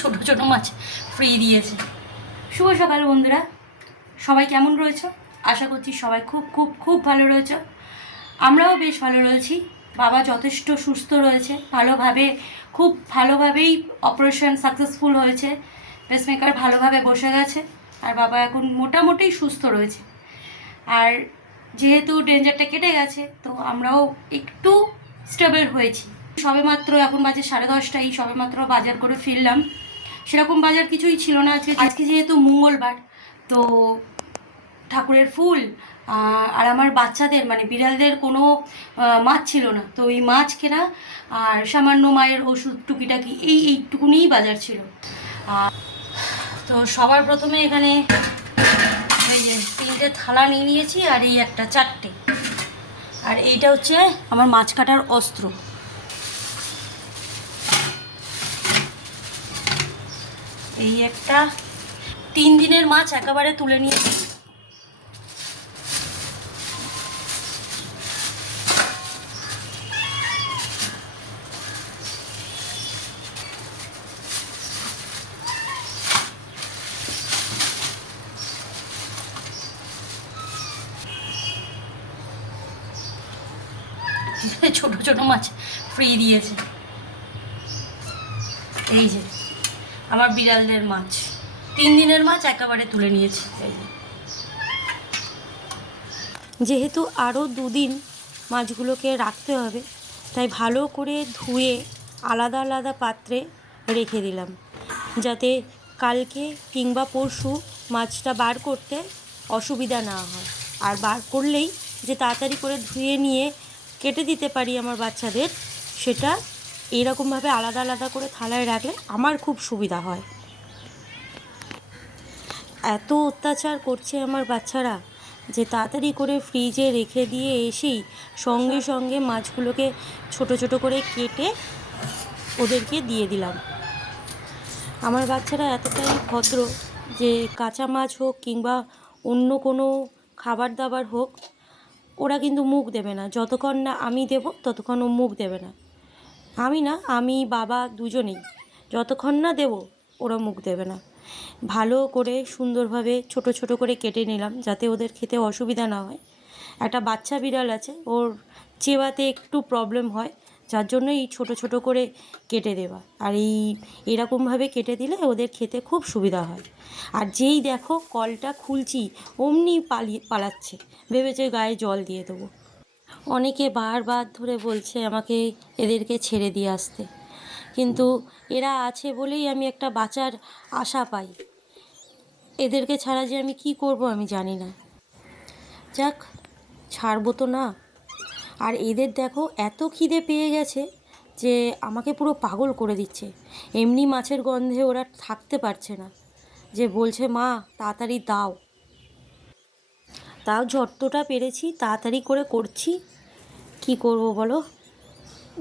ছোট ছোট মাছ ফ্রি দিয়েছে। শুভ সকাল বন্ধুরা, সবাই কেমন রয়েছে? আশা করছি সবাই খুব খুব খুব ভালো রয়েছে। আমরাও বেশ ভালো রয়েছি। বাবা যথেষ্ট সুস্থ রয়েছে, খুব ভালোভাবেই অপারেশন সাকসেসফুল হয়েছে। পেসমেকার ভালোভাবে বসে গেছে আর বাবা এখন মোটামুটি সুস্থ রয়েছে। আর যেহেতু ডেঞ্জারটা কেটে গেছে তো আমরাও একটু স্টেবল হয়েছি। সবেমাত্র এখন বাজে 10:30, সবেমাত্র বাজার করে ফিরলাম। সেরকম বাজার কিছুই ছিল না আজকে যেহেতু মঙ্গলবার, তো ঠাকুরের ফুল আর আমার বাচ্চাদের মানে বিড়ালদের কোনো মাছ ছিল না, তো এই মাছ কেনা আর সামান্য মায়ের ওষুধ টুকিটাকি এইটুকুনিই বাজার ছিল। তো সবার প্রথমে এখানে এই যে 3টে থালা নিয়ে নিয়েছি আর এই একটা 4টে, আর এইটা হচ্ছে আমার মাছ কাটার অস্ত্র। এই একটা 3 দিনের মাছ একেবারে তুলে নিয়েছি। ছোট ছোট মাছ ফ্রি দিয়েছে। এই যে আমার বিড়ালদের মাছ, 3 দিনের মাছ একেবারে তুলে নিয়েছি। এই যে যেহেতু আরও 2 দিন মাছগুলোকে রাখতে হবে, তাই ভালো করে ধুয়ে আলাদা আলাদা পাত্রে রেখে দিলাম, যাতে কালকে কিংবা পরশু মাছটা বার করতে অসুবিধা না হয়। আর বার করলেই যে তাড়াতাড়ি করে ধুয়ে নিয়ে কেটে দিতে পারি আমার বাচ্চাদের, সেটা এইরকমভাবে আলাদা আলাদা করে থালায় রাখলে আমার খুব সুবিধা হয়। এত অত্যাচার করছে আমার বাচ্চারা যে তাড়াতাড়ি করে ফ্রিজে রেখে দিয়ে এসেই সঙ্গে সঙ্গে মাছগুলোকে ছোট ছোট করে কেটে ওদেরকে দিয়ে দিলাম। আমার বাচ্চারা এতটাই ভদ্র যে কাঁচা মাছ হোক কিংবা অন্য কোনো খাবার দাবার হোক, ওরা কিন্তু মুখ দেবে না। যতক্ষণ না আমি দেবো ততক্ষণ ও মুখ দেবে না। আমি বাবা দুজনেই যতক্ষণ না দেবো ওরা মুখ দেবে না। ভালো করে সুন্দরভাবে ছোট ছোট করে কেটে নিলাম যাতে ওদের খেতে অসুবিধা না হয়। একটা বাচ্চা বিড়াল আছে, ওর চেবাতে একটু প্রবলেম হয়, যার জন্য এই ছোট ছোট করে কেটে দেওয়া। আর এরকমভাবে কেটে দিলে ওদের খেতে খুব সুবিধা হয়। আর যেই দেখো কলটা খুলছি অমনি পালাচ্ছে, ভেবেছে গায়ে জল দিয়ে দেবো। অনেকে বারবার ধরে বলছে আমাকে এদেরকে ছেড়ে দিয়ে আসতে, কিন্তু এরা আছে বলেই আমি একটা বাঁচার আশা পাই। এদেরকে ছাড়া যে আমি কি করব আমি জানি না। যাক, ছাড়বো তো না। আর এদের দেখো এত খিদে পেয়ে গেছে যে আমাকে পুরো পাগল করে দিচ্ছে। এমনি মাছের গন্ধে ওরা থাকতে পারছে না, যে বলছে মা তাড়াতাড়ি দাও। তাও যতটা পেরেছি তাড়াতাড়ি করে করছি। কি করব বলো,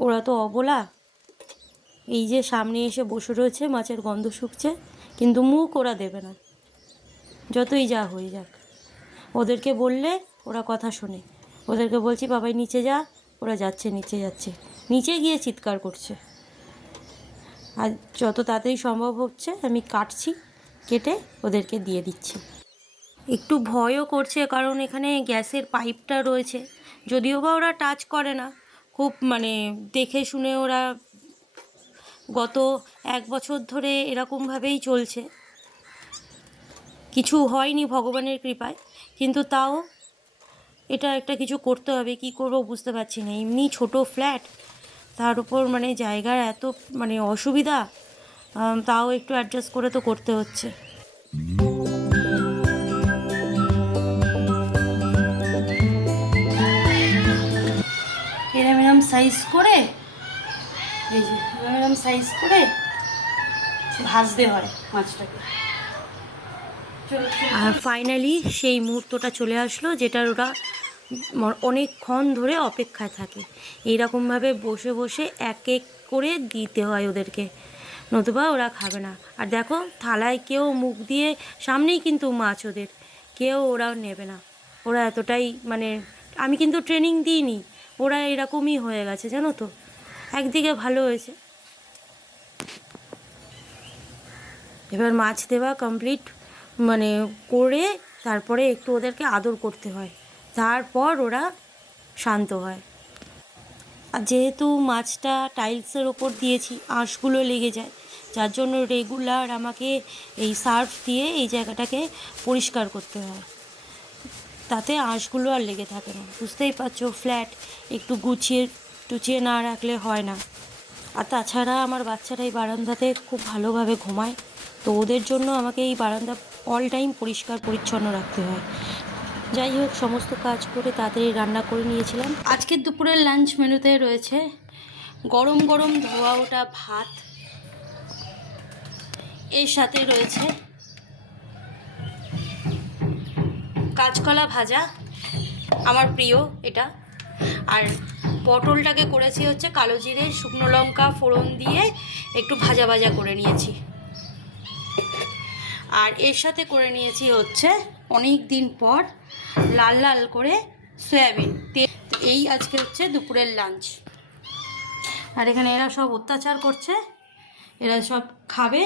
ওরা তো অবলা। এই যে সামনে এসে বসে রয়েছে, মাছের গন্ধ শুকছে, কিন্তু মুখ ওরা দেবে না, যতই যা হয়ে যাক। ওদেরকে বললে ওরা কথা শোনে। ওদেরকে বলছি বাবাই নিচে যা, ওরা যাচ্ছে, নিচে যাচ্ছে, নিচে গিয়ে চিৎকার করছে। আর যত তাড়াতাড়ি সম্ভব হচ্ছে আমি কাটছি, কেটে ওদেরকে দিয়ে দিচ্ছি। একটু ভয়ও করছে কারণ এখানে গ্যাসের পাইপটা রয়েছে, যদিও বা ওরা টাচ করে না। খুব দেখে শুনে ওরা গত 1 বছর ধরে এরকমভাবেই চলছে, কিছু হয়নি ভগবানের কৃপায়। কিন্তু তাও এটা একটা কিছু করতে হবে, কি করব বুঝতে পারছি না। এমনি ছোট ফ্ল্যাট, তার উপর জায়গার এত অসুবিধা, তাও একটু অ্যাডজাস্ট করে তো করতে হচ্ছে। এরম সাইজ করে, এই যে এরম সাইজ করে ভাজতে হয় মাছটাকে। আর ফাইনালি সেই মুহূর্তটা চলে আসলো যেটার ওরা অনেকক্ষণ ধরে অপেক্ষায় থাকে। এইরকমভাবে বসে বসে এক এক করে দিতে হয় ওদেরকে, নতুবা ওরা খাবে না। আর দেখো থালায় কেউ মুখ দিয়ে, সামনেই কিন্তু মাছ, ওদের কেউ ওরা নেবে না। ওরা এতটাই আমি কিন্তু ট্রেনিং দিইনি, ওরা এরকমই হয়ে গেছে জানো তো। একদিকে ভালো হয়েছে। এবার মাছ দেওয়া কমপ্লিট মানে করে তারপরে একটু ওদেরকে আদর করতে হয়, তারপর ওরা শান্ত হয়। আর যেহেতু মাছটা টাইলসের ওপর দিয়েছি, আঁশগুলো লেগে যায়, যার জন্য রেগুলার আমাকে এই সার্ফ দিয়ে এই জায়গাটাকে পরিষ্কার করতে হয়, তাতে আঁশগুলো আর লেগে থাকে না। বুঝতেই পারছো, ফ্ল্যাট একটু গুছিয়ে টুচিয়ে না রাখলে হয় না। আর তাছাড়া আমার বাচ্চারা এই বারান্দাতে খুব ভালোভাবে ঘুমায়, তো ওদের জন্য আমাকে এই বারান্দা অল টাইম পরিষ্কার পরিচ্ছন্ন রাখতে হয়। যাই হোক, সমস্ত কাজ করে তাড়াতাড়ি রান্না করে নিয়েছিলাম। আজকের দুপুরের লাঞ্চ মেনুতে রয়েছে গরম গরম ধোয়া ওঠা ভাত, এর সাথে রয়েছে কাঁচকলা ভাজা, আমার প্রিয় এটা, আর পটলটাকে করেছি হচ্ছে কালো জিরে শুকনো লঙ্কা ফোড়ন দিয়ে একটু ভাজা ভাজা করে নিয়েছি। আর এর সাথে করে নিয়েছি হচ্ছে অনেক দিন পর লাল লাল করে সয়াবিন তেল। এই আজকে হচ্ছে দুপুরের লাঞ্চ। আর এখানে এরা সব অত্যাচার করছে, এরা সব খাবে।